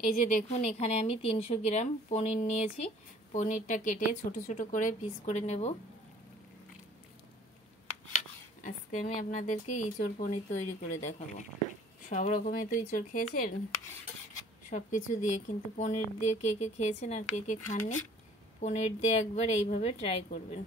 এই যে দেখুন এখানে আমি 300 গ্রাম পনির নিয়েছি। পনিরটা কেটে ছোট ছোট করে পিস করে নেব। আজকে আমি আপনাদেরকে ইঁচড় পনির তৈরি করে দেখাবো। সব রকমের তো ইঁচড় খেয়েছেন, সব কিছু দিয়ে, কিন্তু পনির দিয়ে কে কে খেয়েছেন আর কে কে খাননি, পনির দিয়ে একবার এইভাবে ট্রাই করবেন।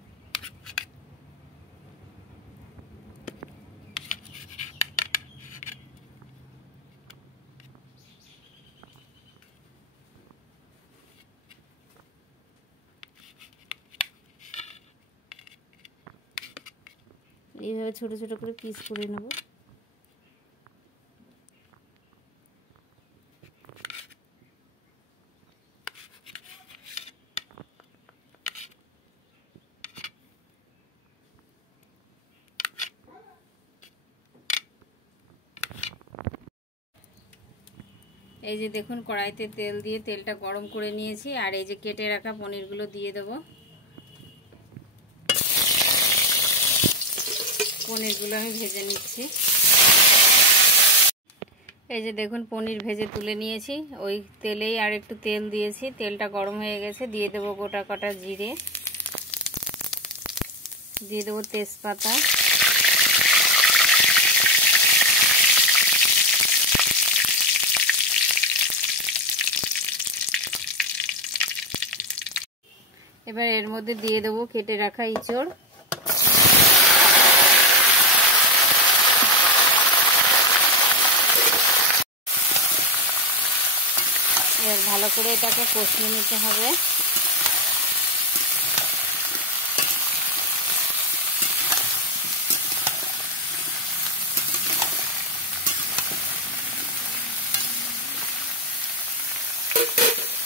এইভাবে ছোট ছোট করে পিস করে নেব। এই যে দেখুন কড়াইতে তেল দিয়ে তেলটা গরম করে নিয়েছি, আর এই যে কেটে রাখা পনিরগুলো দিয়ে দেব। পনিরগুলো আমি ভেজে নিচ্ছি। এই যে দেখুন পনির ভেজে তুলে নিয়েছি। ওই তেলেই আর একটু তেল দিয়েছি, তেলটা গরম হয়ে গেছে। দিয়ে দেবো গোটা কটা জিরে, দিয়ে দেবো তেজপাতা, এবার এর মধ্যে দিয়ে দেবো কেটে রাখা ইঁচড়। এবার ভালো করে এটাকে কষিয়ে নিতে হবে।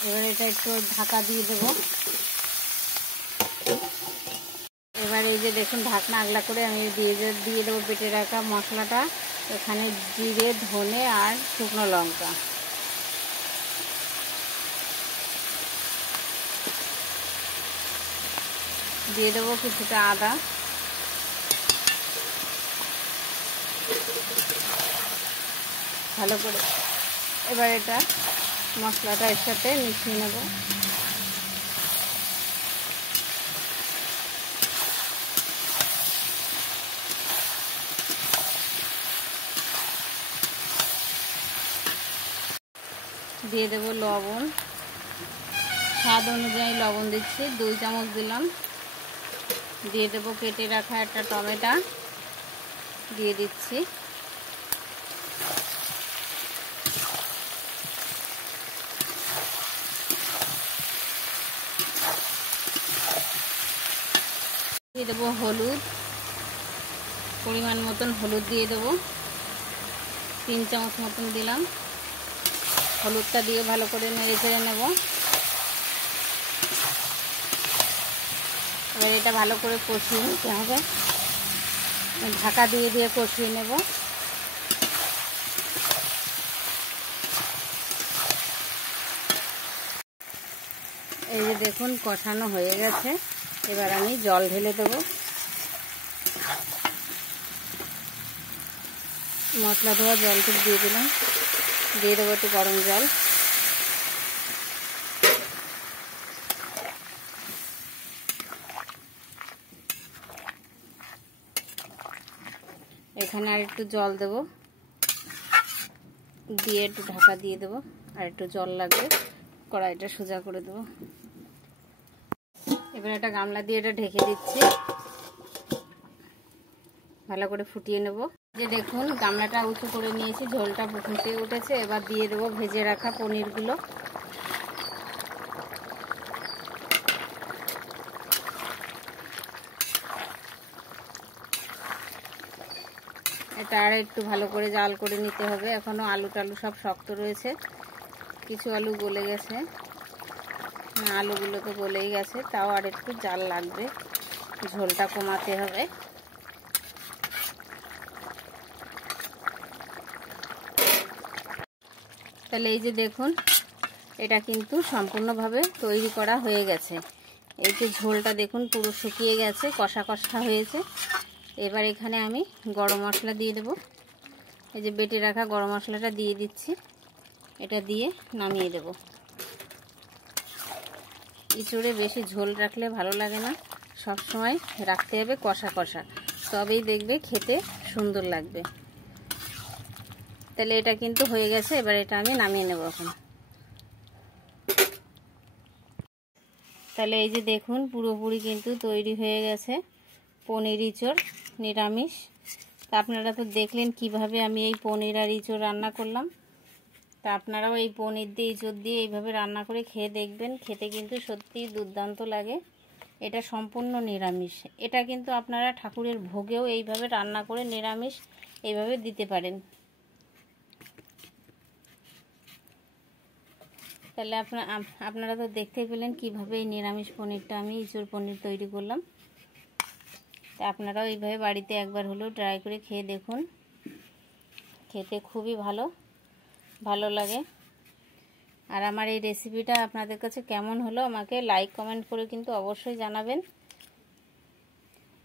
এবার এটা একটু ঢাকা দিয়ে দেবো। এবার এই যে দেখুন ঢাকনা আগলা করে আমি দিয়ে দেবো বেটে রাখা মশলাটা। এখানে জিরে, ধনে আর শুকনো লঙ্কা, দিয়ে দেবো কিছুটা আদা, ভালো করে এবার এটা মশলাটা এর সাথে মিশিয়ে নেব। দিয়ে দেবো লবণ, স্বাদ অনুযায়ী লবণ দিচ্ছি, 2 চামচ দিলাম। দিয়ে দেবো কেটে রাখা একটা টমেটো, দিয়ে দিচ্ছি। দিয়ে দেবো হলুদ, পরিমাণ মতন হলুদ দিয়ে দেবো, 3 চামচ মতন দিলাম। হলুদটা দিয়ে ভালো করে নেড়ে চেড়ে নেব। এবার এটা ভালো করে কষিয়ে নিতে হবে, ঢাকা দিয়ে দিয়ে কষিয়ে নেব। এই যে দেখুন কষানো হয়ে গেছে। এবার আমি জল ঢেলে দেবো। মশলা ধোয়া জলটা দিয়ে দিলাম, দিয়ে দেবো একটু গরম জল। এখানে আর একটু জল দেবো, দিয়ে একটু ঢাকা দিয়ে দেবো। আর একটু জল লাগবে, কড়াইটা সোজা করে দেবো। এবার একটা গামলা দিয়ে এটা ঢেকে দিচ্ছি, ভালো করে ফুটিয়ে নেব। যে দেখুন গামলাটা উঁচু করে নিয়েছি, ঝোলটা ফুটে উঠেছে। এবার দিয়ে দেবো ভেজে রাখা পনিরগুলো। এটা আর একটু ভালো করে জাল করে নিতে হবে। এখনো আলু টালু সব শক্ত রয়েছে, কিছু আলু গলে গেছে। আলুগুলো তো গলেই গেছে, তাও আর একটু জাল লাগবে, ঝোলটা কমাতে হবে। তাহলে এই যে দেখুন এটা কিন্তু সম্পূর্ণভাবে তৈরি করা হয়ে গেছে। এই যে ঝোলটা দেখুন পুরো শুকিয়ে গেছে, কষা কষা হয়েছে। এবার এখানে আমি গরম মশলা দিয়ে দেবো। এই যে বেটে রাখা গরম মশলাটা দিয়ে দিচ্ছি। এটা দিয়ে নামিয়ে দেব। ইঁচড়ে বেশি ঝোল রাখলে ভালো লাগে না, সব সময় রাখতে হবে কষা কষা, তবেই দেখবে খেতে সুন্দর লাগবে। তাহলে এটা কিন্তু হয়ে গেছে, এবার এটা আমি নামিয়ে নেব এখন। তাহলে এই যে দেখুন পুরোপুরি কিন্তু তৈরি হয়ে গেছে পনির ইঁচড় নিরামিষ। তা আপনারা তো দেখলেন কিভাবে আমি এই পনির আর ইঁচড় রান্না করলাম। তা আপনারাও এই পনির দিয়ে ইঁচড় দিয়ে এইভাবে রান্না করে খেয়ে দেখবেন, খেতে কিন্তু সত্যিই দুর্দান্ত লাগে। এটা সম্পূর্ণ নিরামিষ। এটা কিন্তু আপনারা ঠাকুরের ভোগেও এইভাবে রান্না করে নিরামিষ এইভাবে দিতে পারেন। তাহলে আপনারা তো দেখতেই পেলেন কিভাবে এই নিরামিষ পনিরটা আমি ইঁচড় পনির তৈরি করলাম। তা আপনারাও এইভাবে বাড়িতে একবার হলেও ট্রাই করে খেয়ে দেখুন, খেতে খুবই ভালো লাগে। আর আমার এই রেসিপিটা আপনাদের কাছে কেমন হলো আমাকে লাইক কমেন্ট করে কিন্তু অবশ্যই জানাবেন।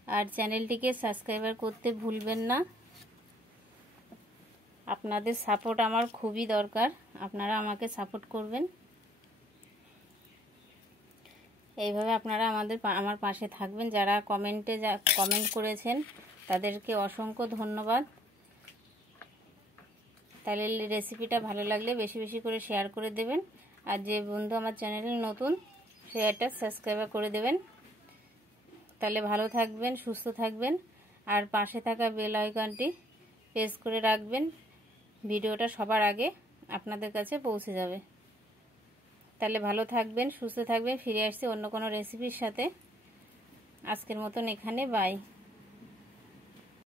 আর চ্যানেলটিকে সাবস্ক্রাইব করতে ভুলবেন না। আপনাদের সাপোর্ট আমার খুবই দরকার, আপনারা আমাকে সাপোর্ট করবেন। এইভাবে আপনারা আমার পাশে থাকবেন। যারা কমেন্ট করেছেন তাদেরকে অসংখ্য ধন্যবাদ। তাহলে রেসিপিটা ভালো লাগলে বেশি বেশি করে শেয়ার করে দেবেন। আর যে বন্ধু আমার চ্যানেলে নতুন সে একটা সাবস্ক্রাইব করে দেবেন। তাহলে ভালো থাকবেন, সুস্থ থাকবেন। আর পাশে থাকা বেল আইকনটি প্রেস করে রাখবেন, ভিডিওটা সবার আগে আপনাদের কাছে পৌঁছে যাবে। তাহলে ভালো থাকবেন, সুস্থ থাকবেন। ফিরে আসছি অন্য কোনো রেসিপির সাথে। আজকের মতন এখানে বাই।